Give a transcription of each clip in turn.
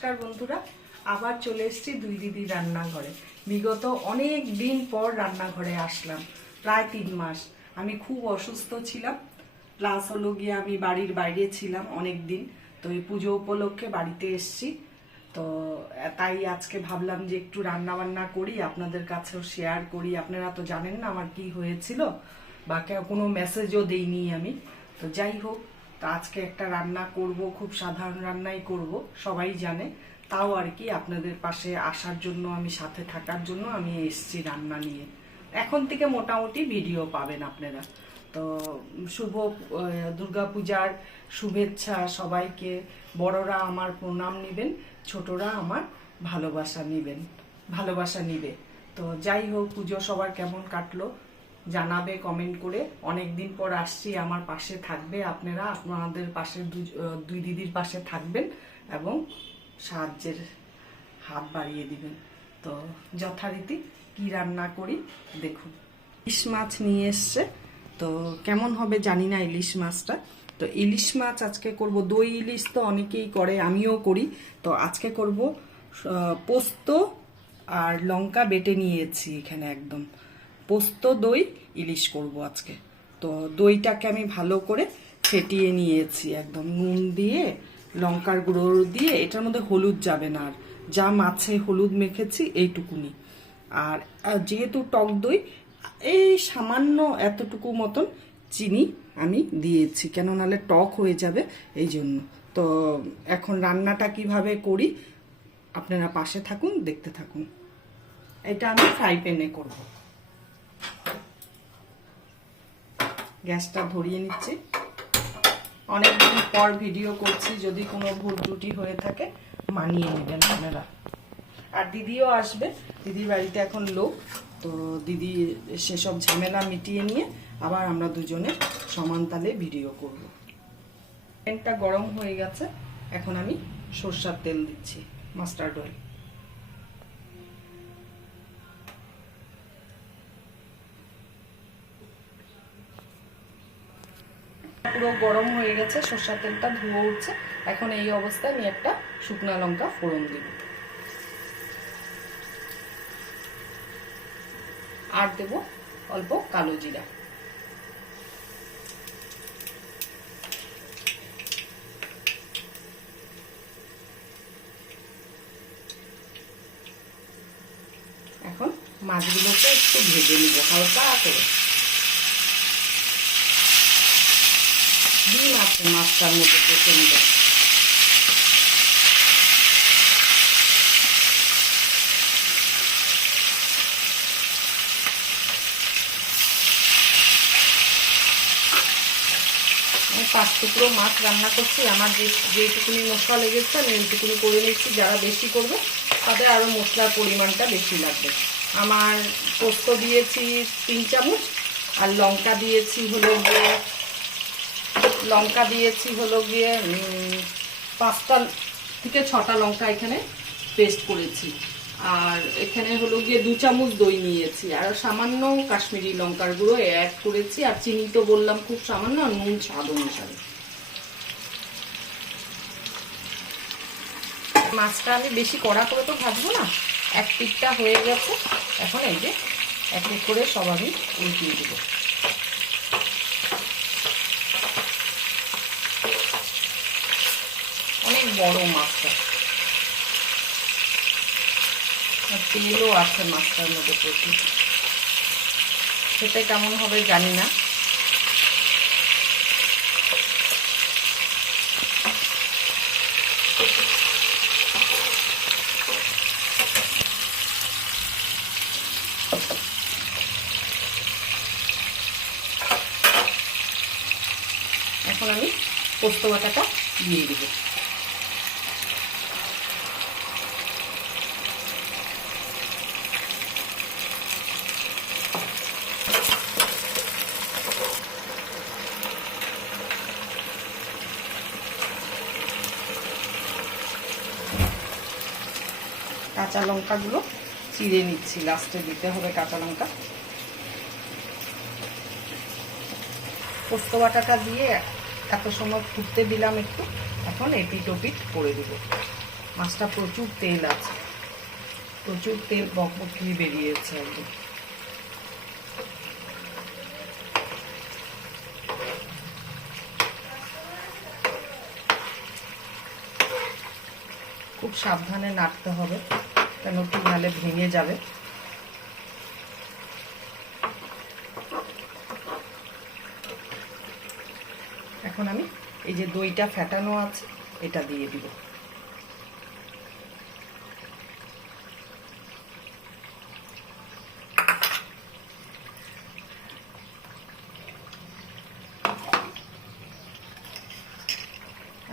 নমস্কার বন্ধুরা, আবার চলে এসেছি দুই দিদি রান্নাঘরে। বিগত অনেক দিন পর রান্নাঘরে আসলাম, প্রায় 3 মাস। আমি খুব অসুস্থ ছিলাম, প্লাস হলো গিয়ে আমি বাড়ির বাইরে ছিলাম অনেক দিন। তো এই পুজো উপলক্ষে বাড়িতে এসেছি, তো তাই আজকে ভাবলাম যে একটু রান্না বান্না করি, আপনাদের কাছেও শেয়ার করি। আপনারা তো জানেন না আমার কি হয়েছিল, বা কোনো মেসেজও দেইনি আমি। তো যাই হোক, তো আজকে একটা রান্না করব, খুব সাধারণ রান্নাই করব, সবাই জানে। তাও আর কি আপনাদের পাশে আসার জন্য, আমি সাথে থাকার জন্য আমি এসেছি রান্না নিয়ে। এখন থেকে মোটামুটি ভিডিও পাবেন আপনারা। তো শুভ দুর্গাপূজার শুভেচ্ছা সবাইকে। বড়রা আমার প্রণাম নিবেন, ছোটরা আমার ভালোবাসা নিবে। তো যাই হোক, পুজো সবার কেমন কাটলো জানাবে কমেন্ট করে। অনেক দিন পর আসছি, আমার পাশে থাকবে আপনারা, আপনাদের পাশে দুই দিদির পাশে থাকবেন এবং সাহায্যের হাত বাড়িয়ে দিবেন। তো যথারীতি কি রান্না করি দেখুন। ইলিশ মাছ নিয়ে এসছে, তো কেমন হবে জানি না ইলিশ মাছটা। তো ইলিশ মাছ আজকে করব, দই ইলিশ তো অনেকেই করে, আমিও করি। তো আজকে করব পোস্ত আর লঙ্কা বেটে নিয়েছি এখানে, একদম পোস্ত দই ইলিশ করব আজকে। তো দইটাকে আমি ভালো করে ফেটিয়ে নিয়েছি, একদম নুন দিয়ে লঙ্কার গুঁড়ো দিয়ে। এটার মধ্যে হলুদ যাবে না, আর যা মাছে হলুদ মেখেছি এইটুকুনি। আর যেহেতু টক দই, এই সামান্য এতটুকু মতন চিনি আমি দিয়েছি, কেন নাহলে টক হয়ে যাবে, এই জন্য। তো এখন রান্নাটা কিভাবে করি আপনারা পাশে থাকুন, দেখতে থাকুন। এটা আমি ফ্রাই প্যানে করব। গ্যাসটা ধরিয়ে নিচ্ছি। অনেকদিন পর ভিডিও করছি, যদি কোনো ভুল ত্রুটি হয়ে থাকে মানিয়ে নেবেন আপনারা। আর দিদিও আসবে, দিদির বাড়িতে এখন লোক। তো দিদি সেসব ঝামেলা মিটিয়ে নিয়ে আবার আমরা দুজনে সমান তালে ভিডিও করব। প্যানটা গরম হয়ে গেছে, এখন আমি সরষের তেল দিচ্ছি, মাস্টার্ড অয়েল। পুরো গরম হয়ে গেছে, সরষের তেলটা ধুয়ে উঠছে। এখন এই অবস্থায় আমি একটা শুকনো লঙ্কা ফোড়ন দিব, আর দেব অল্প কালো জিরা। এখন মাছগুলোকে একটু ভেজে নিব হালকা করে। ডিম আছে মাছটার মধ্যে, কষে নিব। আমি 5 টুকরো মাছ রান্না করছি, আমার যেটুকুনি মশলা লেগেছে আমি এইটুকুনি করে নিচ্ছি। যারা বেশি করবে তাদের আরও মশলার পরিমাণটা বেশি লাগবে। আমার পোস্ত দিয়েছি 3 চামচ, আর লঙ্কা দিয়েছি হলো গিয়ে 5টা থেকে 6টা লঙ্কা এখানে পেস্ট করেছি। আর এখানে হলো গিয়ে 2 চামচ দই নিয়েছি, আর সামান্য কাশ্মীরি লঙ্কার গুঁড়ো অ্যাড করেছি। আর চিনি তো বললাম খুব সামান্য, আর নুন স্বাদ অনুসারে। মাছটা আমি বেশি কড়া করে তো ভাজবো না, এক পিঠটা হয়ে গেছে। এখন এই যে এক এক করে সব আমি উল্টিয়ে দেবো। অনেক বড় মাছটা, তেলও আছে মাছটার মধ্যে প্রচুর। সেটা কেমন হবে জানি না। এখন আমি পোস্ত বাটাটা দিয়ে দেব। কাঁচা লঙ্কাগুলো চিড়ে নিচ্ছি, লাস্টে দিতে হবে কাঁচা লঙ্কা। পোস্ত বাটাটা দিয়ে এত সময় ফুটতে দিলাম একটু, এখন এপিট ওপিট করে দেব। মাছটা প্রচুর তেল আছে, প্রচুর তেল বকবকিয়ে বেরিয়েছে একদম। খুব সাবধানে নাড়তে হবে, কেন কি নাহলে ভেঙে যাবে। এখন আমি এই যে দইটা ফেটানো আছে এটা দিয়ে দিব।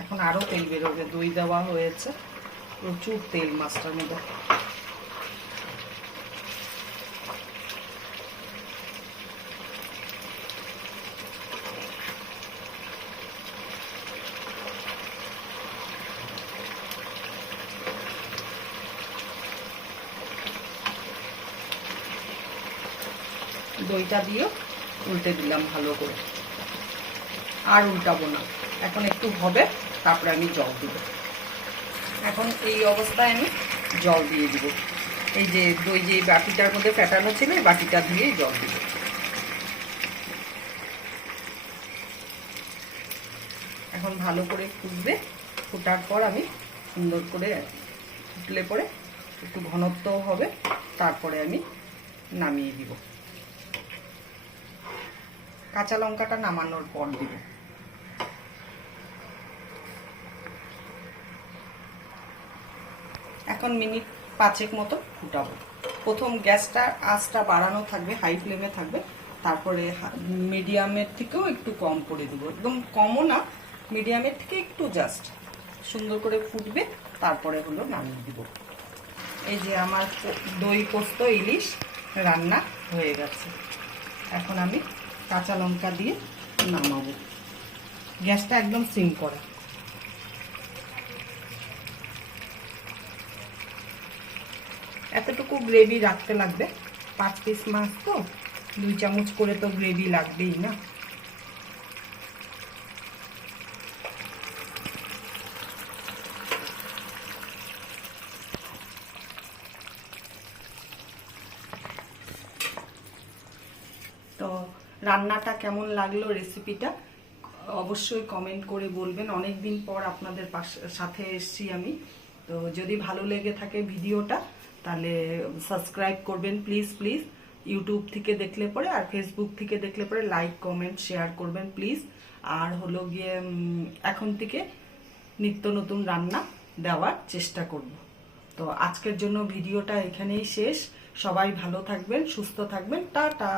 এখন আরো তেল বেরোবে, দই দেওয়া হয়েছে, প্রচুর তেল মাছটার মধ্যে। দইটা দিয়ে উল্টে দিলাম ভালো করে, আর উল্টাবো না। এখন একটু হবে, তারপরে আমি জল দিব। এখন এই অবস্থায় আমি জল দিয়ে দিব। এই যে দই যে বাটিটার মধ্যে ফেটানো ছিল, এই বাটিটা দিয়ে জল দিব। এখন ভালো করে ফুটবে, ফোটার পর আমি সুন্দর করে ফুটলে পরে একটু ঘনত্ব হবে, তারপরে আমি নামিয়ে দিব। কাঁচা লঙ্কাটা নামানোর পর দিব। এখন মিনিট 5 মতো ফুটাবো। প্রথম গ্যাসটা আঁচটা বাড়ানো থাকবে, হাই ফ্লেমে থাকবে, তারপরে মিডিয়ামের থেকেও একটু কম করে দিব। একদম কমও না, মিডিয়ামের থেকে একটু জাস্ট সুন্দর করে ফুটবে, তারপরে হলো নামিয়ে দিব। এই যে আমার দই পোস্ত ইলিশ রান্না হয়ে গেছে। এখন আমি কাঁচা লঙ্কা দিয়ে নামাবো। গ্যাসটা একদম সিম করা। এতটুকু গ্রেভি রাখতে লাগবে, 5 পিস মাছ তো 2 চামচ করে তো গ্রেভি লাগবেই না। তো রান্নাটা কেমন লাগলো, রেসিপিটা অবশ্যই কমেন্ট করে বলবেন। অনেক দিন পর আপনাদের সাথে এসছি আমি। তো যদি ভালো লেগে থাকে ভিডিওটা, তাহলে সাবস্ক্রাইব করবেন প্লিজ প্লিজ। ইউটিউব থেকে দেখলে পরে আর ফেসবুক থেকে দেখলে পরে লাইক কমেন্ট শেয়ার করবেন প্লিজ। আর হলো গিয়ে এখন থেকে নিত্য নতুন রান্না দেওয়ার চেষ্টা করব। তো আজকের জন্য ভিডিওটা এখানেই শেষ। সবাই ভালো থাকবেন, সুস্থ থাকবেন, টাটা।